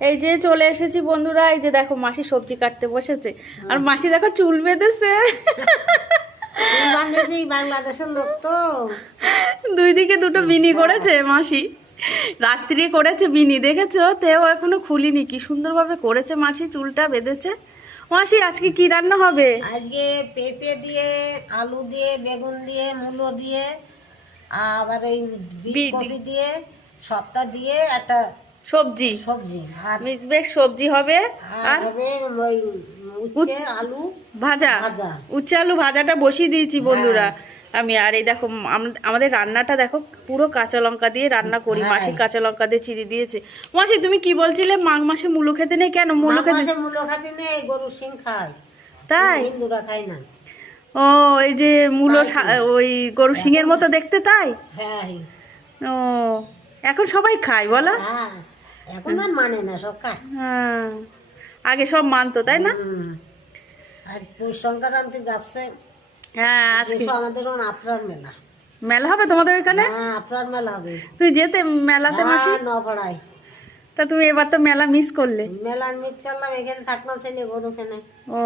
এই যে চলে এসেছি বন্ধুরা, এই যে দেখো মাসি সবজি কাটতে বসেছে। আর মাসি দেখো চুল বেঁধেছে। চুল বাঁধেছি, বাংলাদেশের লোক তো। দুই দিকে দুটো বিনি করেছে মাসি, রাত্রি করেছে বিনি, দেখেছো? তেও এখনো খুলিনি, কি সুন্দরভাবে করেছে মাসি, চুলটা বেঁধেছে। মাসি আজকে কি রান্না হবে? আজকে পেঁপে দিয়ে, আলু দিয়ে, বেগুন দিয়ে, মূলো দিয়ে, আবার এই বিডি কপি দিয়ে, সবটা দিয়ে একটা সবজি, সবজি। আর মিক্সড সবজি হবে। আর আর হবে ওই উচ্ছে আলু ভাজা, ভাজা। উচ্ছে আলু ভাজাটা বসিয়ে দিয়েছি বন্ধুরা। হ্যাঁ আমি আর এই দেখো আমাদের রান্নাটা দেখো, পুরো কাঁচা লঙ্কা দিয়ে রান্না করি। মাসি হ্যাঁ। কাঁচা লঙ্কা দিয়ে চিড়ে দিয়েছে। মাসি তুমি কি বলছিলে মাঘ মাসে মূলো খেতে নেই? কেন মূলো মাঘ খেতে? মাসে মূলো খাতে নেই, গরু শিং খায়। তাই? হিন্দুরা খায় না। ও, এই যে মূলো তাই তো। ওই গরু শিঙের এখন মতো দেখতে, তাই? হ্যাঁ ও, এখন সবাই খায় বলো? হ্যাঁ, এখন আর মানে না, সব খায়। হ্যাঁ, আগে সব মানতো তাই না? হুম। আর পৌষ সংক্রান্তি যাচ্ছে। হ্যাঁ, আজকে আমাদের আপনার মেলা। মেলা হবে তোমাদের এখানে? হ্যাঁ, আপনার মেলা হবে। তুই যেতে মেলাতে মাসি? হ্যাঁ, নপাড়ায়। তা তুমি এবার তো মেলা মিস করলে। মেলার মিট করলাম, এখানে থাকলাম, ছেলে বড় এখানে, ও,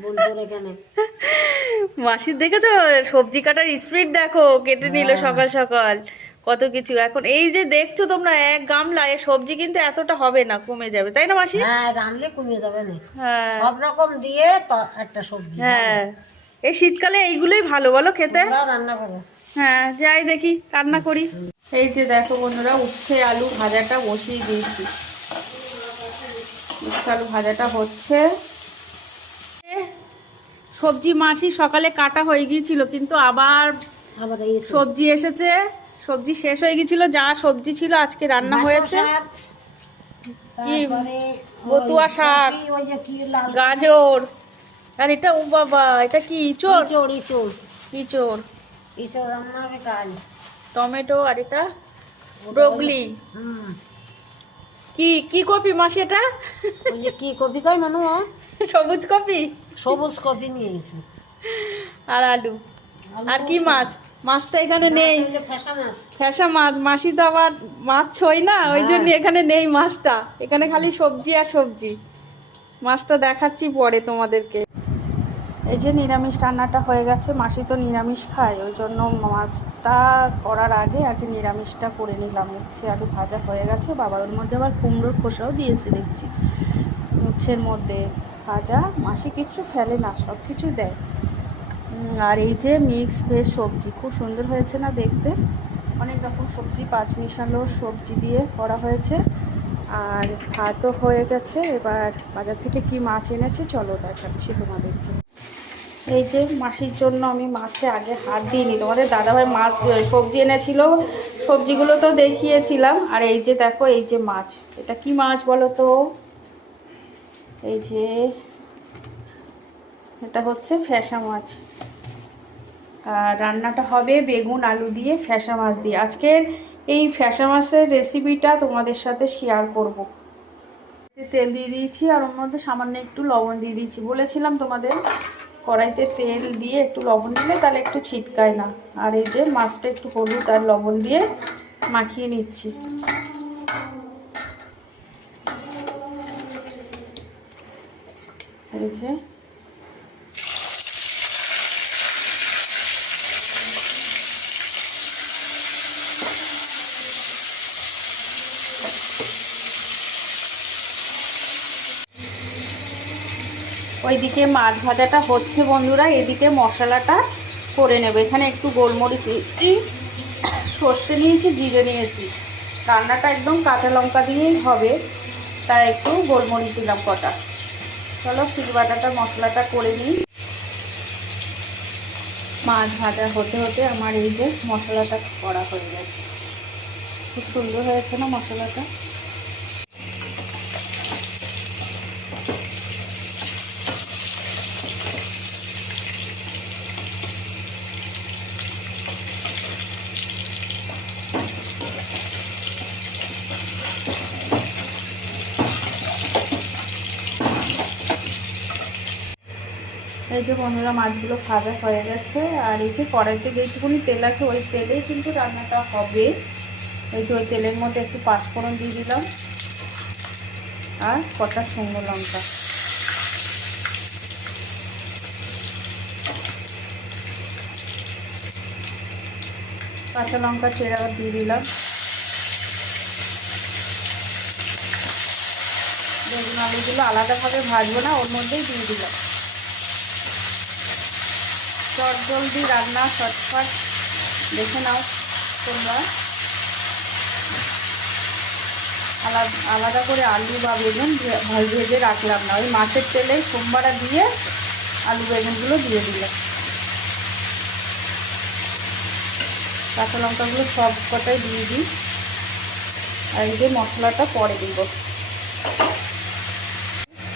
বোনপুর এখানে। মাসির দেখেছো সবজি কাটার স্পিড, দেখো কেটে নিল হ্যাঁ সকাল সকাল কত কিছু। এখন এই যে দেখছো তোমরা, এক গামলা এ সবজি কিন্তু এতটা হবে না, কমে যাবে, তাই না মাসি? হ্যাঁ, রানলে কমিয়ে যাবে না। হ্যাঁ সব রকম দিয়ে তো একটা সবজি হ্যাঁ, এই শীতকালে এইগুলোই ভালো বলো খেতে। আমরাও রান্না করবো। হ্যাঁ, যাই দেখি রান্না করি। এই যে দেখো বন্ধুরা, উচ্ছে আলু ভাজাটা বসিয়ে দিয়েছি। উচ্ছে আলু ভাজাটা হচ্ছে। সবজি মাসি সকালে কাটা হয়ে গিয়েছিল, কিন্তু আবার আবার এই সবজি এসেছে। সবজি শেষ হয়ে গেছিল, যা সবজি ছিল আজকে রান্না হয়েছে। কি বতুয়া শাক, ওই যে কি লাল গাজর, আর এটা ও বাবা, এটা কি ইঁচড়? ইঁচড় ইঁচড় ইঁচড়, ইঁচড় রান্না হবে কাল। টমেটো, আর এটা ব্রোকলি। হুম। কি কি কপি মাসি এটা? ওই যে কি কপি কয় মানু, সবুজ কপি। সবুজ কপি নিয়ে গেছে। আর আলু। আর কি মাছ? মাছটা এখানে নেই, ফেসা মাছ। ফ্যাসা মাছ। মাসি তো আবার মাছ ছই না, ওই জন্য হ্যাঁ। এখানে নেই মাছটা। এখানে খালি সবজি আর সবজি। মাছটা দেখাচ্ছি পরে তোমাদেরকে। এই যে নিরামিষ রান্নাটা হয়ে গেছে। মাসি তো নিরামিষ খায়, ওই জন্য মাছটা করার আগে আগে নিরামিষটা করে নিলাম। উচ্ছে আলু ভাজা হয়ে গেছে। বাবার ওর মধ্যে আবার কুমড়োর খোসাও দিয়েছে দেখছি। উচ্ছের মধ্যে ভাজা, মাসি কিচ্ছু ফেলে না, সব কিছু দেয়। আর এই যে মিক্স ভেজ সবজি, খুব সুন্দর হয়েছে না দেখতে? অনেক রকম সবজি, পাঁচ মিশালো সবজি দিয়ে করা হয়েছে। আর ভাতও হয়ে গেছে। এবার বাজার থেকে কি মাছ এনেছে চলো দেখাচ্ছি তোমাদেরকে। এই যে মাসির জন্য আমি মাছে আগে হাত দিইনি, তোমাদের দাদাভাই মাছ সবজি এনেছিল, সবজিগুলো তো দেখিয়েছিলাম। আর এই যে দেখো, এই যে মাছ, এটা কি মাছ বলো তো? এই যে এটা হচ্ছে ফ্যাসা মাছ। আর রান্নাটা হবে বেগুন আলু দিয়ে, ফ্যাসা মাছ দিয়ে। আজকের এই ফ্যাসা মাছের রেসিপিটা তোমাদের সাথে শেয়ার করব। তেল দিয়ে দিয়েছি, আর ওর মধ্যে সামান্য একটু লবণ দিয়ে দিয়েছি। বলেছিলাম তোমাদের, কড়াইতে তেল দিয়ে একটু লবণ দিলে তাহলে একটু ছিটকায় না। আর এই যে মাছটা একটু হলুদ আর লবণ দিয়ে মাখিয়ে নিচ্ছি। এই যে ওইদিকে মাছ ভাজাটা হচ্ছে বন্ধুরা, এদিকে মশলাটা করে নেব। এখানে একটু গোলমরিচ দিয়েছি, সর্ষে নিয়েছি, জিরে নিয়েছি। রান্নাটা একদম কাঁচা লঙ্কা দিয়েই হবে, তাই একটু গোলমরিচ দিলাম কটা। চলো শিল বাটাটা মশলাটা করে নিই। মাছ ভাজা হতে হতে আমার এই যে মশলাটা করা হয়ে গেছে। খুব সুন্দর হয়েছে না মশলাটা? এই যে বন্ধুরা, মাছগুলো ভাজা হয়ে গেছে। আর এই যে কড়াইতে যেটুকুনি তেল আছে, ওই তেলেই কিন্তু রান্নাটা হবে। এই যে ওই তেলের মধ্যে একটু পাঁচফোড়ন দিয়ে দিলাম আর কটা শুকনো লঙ্কা। কাঁচা লঙ্কা চেরা দিয়ে দিলাম। বেগুন আলুগুলো আলাদাভাবে ভাজবো না, ওর মধ্যেই দিয়ে দিলাম। চট জলদি রান্না, চটপট, দেখে নাও তোমরা। আলাদা করে আলু বা বেগুন ভেজে রাখলাম না, ওই মাছের তেলে সোমবারা দিয়ে আলু বেগুনগুলো দিয়ে দিলাম। কাঁচা লঙ্কাগুলো সব কটাই দিয়ে দিই। আর এই যে মশলাটা পরে দিব।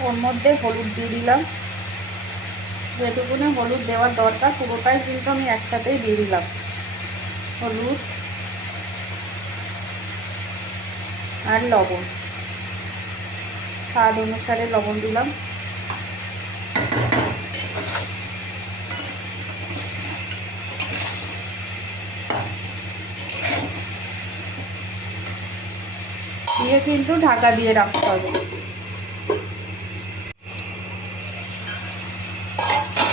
ওর মধ্যে হলুদ দিয়ে দিলাম, যেটুকুনি হলুদ দেওয়ার দরকার পুরোটাই কিন্তু আমি একসাথেই দিয়ে দিলাম। হলুদ আর লবণ, স্বাদ অনুসারে লবণ দিলাম। দিয়ে কিন্তু ঢাকা দিয়ে রাখতে হবে।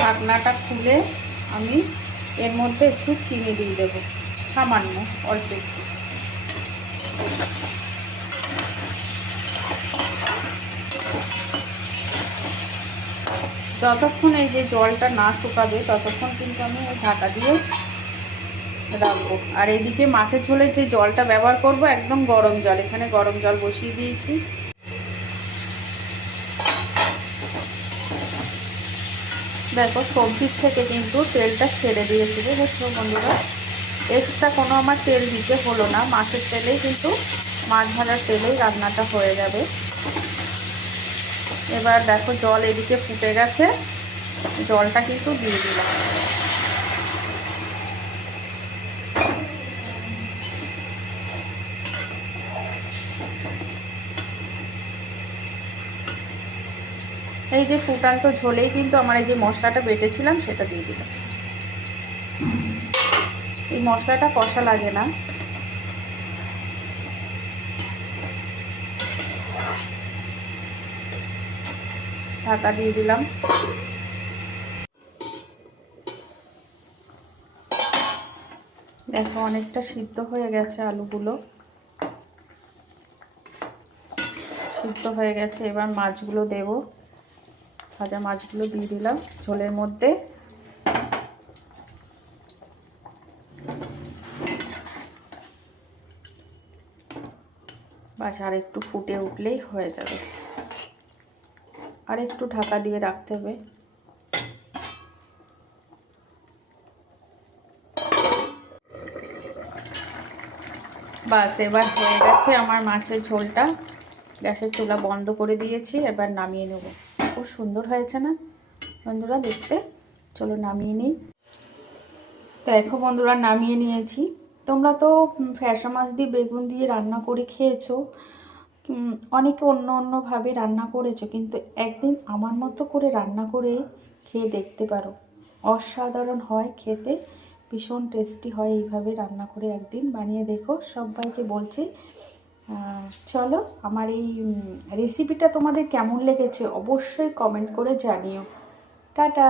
ঢাকনাটা খুলে আমি এর মধ্যে একটু চিনি দিয়ে দেবো, সামান্য অল্প একটু। যতক্ষণ এই যে জলটা না শুকাবে ততক্ষণ কিন্তু আমি ঢাকা দিয়ে রাখবো। আর এদিকে মাছের ঝোলের যে জলটা ব্যবহার করব একদম গরম জল, এখানে গরম জল বসিয়ে দিয়েছি। দেখো সবজির থেকে কিন্তু তেলটা ছেড়ে দিয়েছে, বুঝছো বন্ধুরা। এক্সট্রা কোনো আমার তেল দিতে হলো না, মাছের তেলেই কিন্তু মাছ ভাজার তেলেই রান্নাটা হয়ে যাবে। এবার দেখো জল এদিকে ফুটে গেছে, জলটা কিন্তু দিয়ে দিলাম। এই যে ফুটান্ত ঝোলেই কিন্তু আমার এই যে মশলাটা বেটেছিলাম সেটা দিয়ে দিলাম। এই মশলাটা কষা লাগে না। ঢাকা দিয়ে দিলাম। দেখো অনেকটা সিদ্ধ হয়ে গেছে, আলুগুলো সিদ্ধ হয়ে গেছে। এবার মাছগুলো দেব, ভাজা মাছগুলো দিয়ে দিলাম ঝোলের মধ্যে। বাস আর একটু ফুটে উঠলেই হয়ে যাবে, আর একটু ঢাকা দিয়ে রাখতে হবে। বাস এবার হয়ে গেছে আমার মাছের ঝোলটা। গ্যাসের চুলা বন্ধ করে দিয়েছি, এবার নামিয়ে নেব। খুব সুন্দর হয়েছে না বন্ধুরা দেখতে? চলো নামিয়ে নিই। দেখো বন্ধুরা নামিয়ে নিয়েছি। তোমরা তো ফ্যাসা মাছ দিয়ে বেগুন দিয়ে রান্না করে খেয়েছো, অনেকে অন্য অন্যভাবে রান্না করেছো, কিন্তু একদিন আমার মতো করে রান্না করে খেয়ে দেখতে পারো। অসাধারণ হয় খেতে, ভীষণ টেস্টি হয়। এইভাবে রান্না করে একদিন বানিয়ে দেখো, সবাইকে বলছি। চলো আমার এই রেসিপিটা তোমাদের কেমন লেগেছে অবশ্যই কমেন্ট করে জানিও। টাটা।